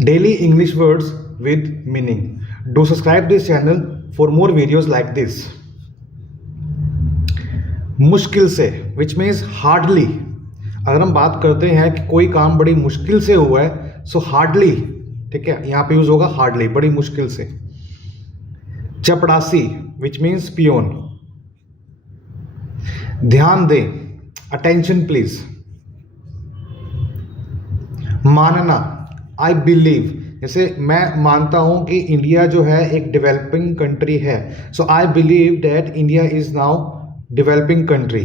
Daily English words with meaning. Do subscribe this channel for more videos like this. मुश्किल से which means hardly. अगर हम बात करते हैं कि कोई काम बड़ी मुश्किल से हुआ है सो हार्डली, ठीक है, यहाँ पे यूज होगा हार्डली, बड़ी मुश्किल से. चपड़ासी which means पियोन. ध्यान दें, अटेंशन प्लीज. मानना, आई बिलीव, जैसे मैं मानता हूं कि इंडिया जो है एक डेवलपिंग कंट्री है, so I believe that India is now developing country.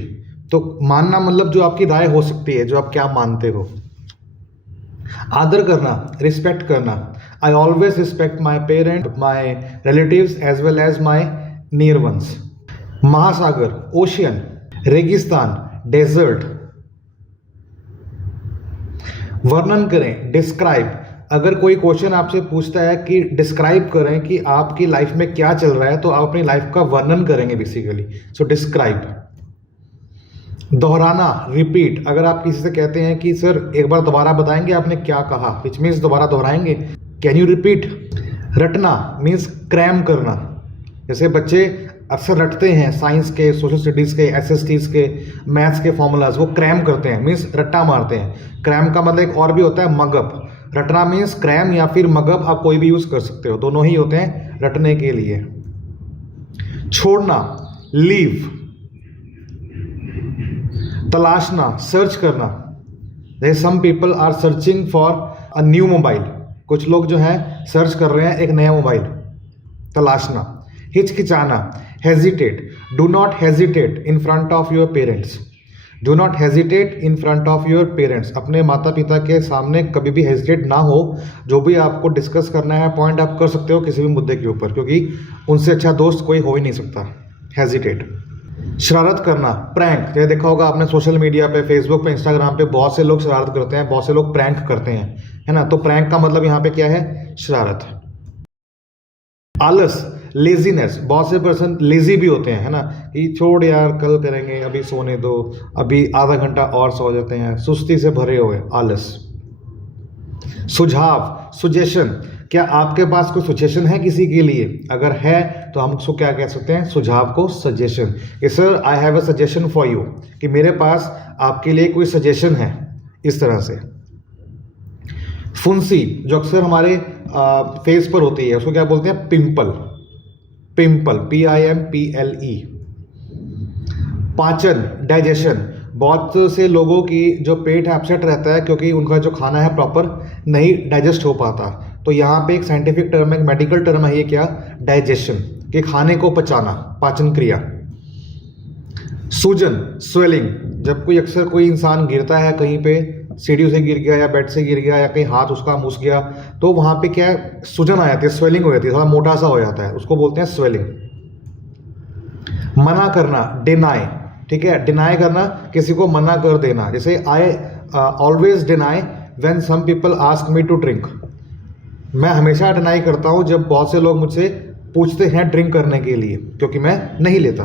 तो मानना मतलब जो आपकी राय हो सकती है, जो आप क्या मानते हो. आदर करना, रिस्पेक्ट करना. I always respect my parent, my relatives as well as my near ones. महासागर, ओशियन. रेगिस्तान, डेजर्ट. वर्णन करें, डिस्क्राइब. अगर कोई क्वेश्चन आपसे पूछता है कि डिस्क्राइब करें कि आपकी लाइफ में क्या चल रहा है, तो आप अपनी लाइफ का वर्णन करेंगे बेसिकली. सो डिस्क्राइब. दोहराना, रिपीट. अगर आप किसी से कहते हैं कि सर एक बार दोबारा बताएंगे आपने क्या कहा, विच मीन्स दोबारा दोहराएंगे. Can you repeat. रटना मीन्स क्रैम करना. जैसे बच्चे अक्सर रटते हैं साइंस के, सोशल स्टडीज़ के, एसएसटीज़ के, मैथ्स के फॉर्मूलाज, वो क्रैम करते हैं, मीन्स रट्टा मारते हैं. क्रैम का मतलब एक और भी होता है मगअप. रटना मीन्स क्रैम या फिर मगअप, आप कोई भी यूज़ कर सकते हो, दोनों ही होते हैं रटने के लिए. छोड़ना, लीव. तलाशना, सर्च करना. जैसे some people are searching for a new mobile. कुछ लोग जो हैं सर्च कर रहे हैं एक नया मोबाइल. तलाशना. हिचकिचाना, hesitate. Do not hesitate in front of your parents. Do not hesitate in front of your parents. अपने माता पिता के सामने कभी भी हेजिटेट ना हो. जो भी आपको डिस्कस करना है पॉइंट आप कर सकते हो किसी भी मुद्दे के ऊपर, क्योंकि उनसे अच्छा दोस्त कोई हो ही नहीं सकता. हेजिटेट. शरारत करना, प्रैंक. ये देखा होगा आपने सोशल मीडिया पे, फेसबुक पे, इंस्टाग्राम पे बहुत से लोग शरारत करते हैं, बहुत से लोग प्रैंक करते हैं, है ना. तो प्रैंक का मतलब यहाँ पे क्या है, शरारत. आलस, लेजीनेस. बहुत से पर्सन लेजी भी होते हैं, है ना, कि छोड़ यार कल करेंगे, अभी सोने दो, अभी आधा घंटा और सो जाते हैं, सुस्ती से भरे हुए, आलस. सुझाव, सुजेशन. क्या आपके पास कोई सजेशन है किसी के लिए? अगर है तो हम उसको क्या कह सकते हैं, सुझाव को सजेशन. कि sir I have a suggestion for you, कि मेरे पास आपके लिए कोई सजेशन है, इस तरह से. फुंसी, जो अक्सर हमारे फेस पर होती है, उसको क्या बोलते हैं, पिंपल. Pimple, PIMPLE. पाचन, डाइजेशन. बहुत से लोगों की जो पेट है अपसेट रहता है क्योंकि उनका जो खाना है प्रॉपर नहीं डाइजेस्ट हो पाता. तो यहाँ पे एक साइंटिफिक टर्म है, एक मेडिकल टर्म है, ये क्या, डाइजेशन, कि खाने को पचाना, पाचन क्रिया. सूजन, स्वेलिंग. जब कोई अक्सर कोई इंसान गिरता है कहीं पे, सीढ़ियों से गिर गया या बेड से गिर गया या कहीं हाथ उसका मुस गया, तो वहाँ पे क्या है, सूजन आ जाती है, स्वेलिंग हो जाती है, थोड़ा मोटा सा हो जाता है, उसको बोलते हैं स्वेलिंग. मना करना, डिनाई. ठीक है, डिनाई करना, किसी को मना कर देना. जैसे I always deny when some people ask me to drink. मैं हमेशा डिनाई करता हूँ जब बहुत से लोग मुझसे पूछते हैं ड्रिंक करने के लिए, क्योंकि मैं नहीं लेता.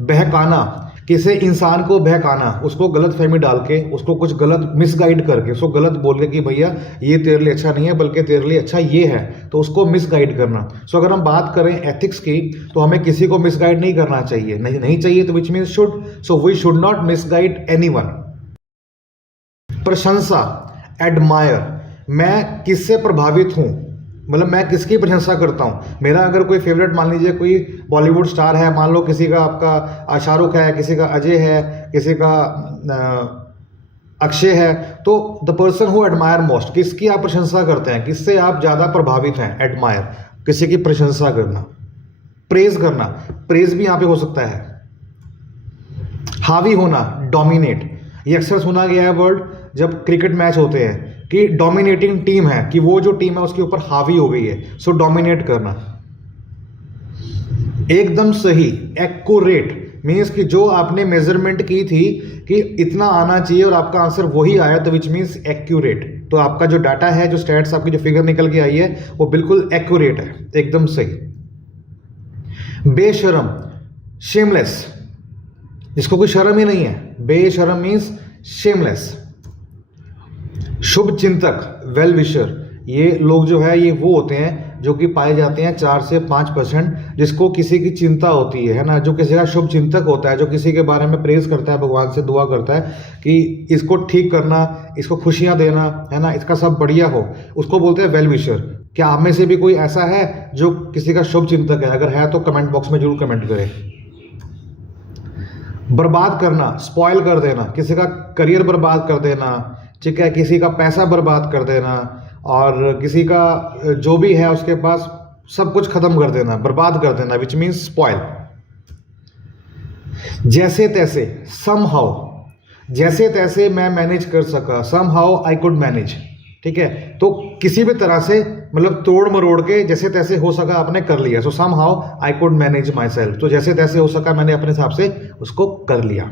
बहकाना, किसी इंसान को बहकाना, उसको गलत फहमी डाल के, उसको कुछ गलत मिसगाइड करके, उसको गलत बोल के कि भैया ये तेरे लिए अच्छा नहीं है बल्कि तेरे लिए अच्छा ये है, तो उसको मिसगाइड करना. सो अगर हम बात करें एथिक्स की, तो हमें किसी को मिसगाइड नहीं करना चाहिए, नहीं चाहिए, तो which means should. So we should not misguide anyone. प्रशंसा, एडमायर. मैं किससे प्रभावित हूँ, मतलब मैं किसकी प्रशंसा करता हूँ. मेरा अगर कोई फेवरेट, मान लीजिए कोई बॉलीवुड स्टार है, मान लो किसी का आपका शाहरुख है, किसी का अजय है, किसी का अक्षय है, तो the person who admire most, किसकी आप प्रशंसा करते हैं, किससे आप ज़्यादा प्रभावित हैं. एडमायर, किसी की प्रशंसा करना. प्रेज करना, प्रेज भी यहाँ पे हो सकता है. हावी होना, डोमिनेट. ये अक्सर सुना गया है वर्ड जब क्रिकेट मैच होते हैं कि डोमिनेटिंग टीम है, कि वो जो टीम है उसके ऊपर हावी हो गई है. सो डोमिनेट करना. एकदम सही, एक्यूरेट, मीन्स कि जो आपने मेजरमेंट की थी कि इतना आना चाहिए और आपका आंसर वही आया, तो विच मीन्स एक्यूरेट. तो आपका जो डाटा है, जो स्टैट्स आपकी जो फिगर निकल के आई है, वो बिल्कुल एक्यूरेट है, एकदम सही. बेशरम, शेमलेस, जिसको कोई शर्म ही नहीं है, बेशरम मीन्स शेमलेस. शुभ चिंतक, वेल विशर. ये लोग जो है ये वो होते हैं जो कि पाए जाते हैं 4 से 5%, जिसको किसी की चिंता होती है ना, जो किसी का शुभ चिंतक होता है, जो किसी के बारे में प्रेज करता है, भगवान से दुआ करता है कि इसको ठीक करना, इसको खुशियां देना, है ना, इसका सब बढ़िया हो, उसको बोलते हैं वेल विशर। क्या आप में से भी कोई ऐसा है जो किसी का शुभ चिंतक है? अगर है तो कमेंट बॉक्स में जरूर कमेंट करें। बर्बाद करना, स्पॉइल कर देना, किसी का करियर बर्बाद कर देना, ठीक है, किसी का पैसा बर्बाद कर देना, और किसी का जो भी है उसके पास सब कुछ खत्म कर देना, बर्बाद कर देना, विच मीन्स स्पॉइल। जैसे तैसे, समहाउ, जैसे तैसे मैं मैनेज कर सका, समहाउ आई कुड मैनेज, ठीक है, तो किसी भी तरह से मतलब तोड़ मरोड़ के जैसे तैसे हो सका आपने कर लिया। सो somehow I could manage my self, तो जैसे तैसे हो सका मैंने अपने हिसाब से उसको कर लिया।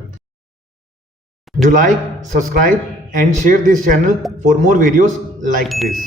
Do like, subscribe and share this channel for more videos like this.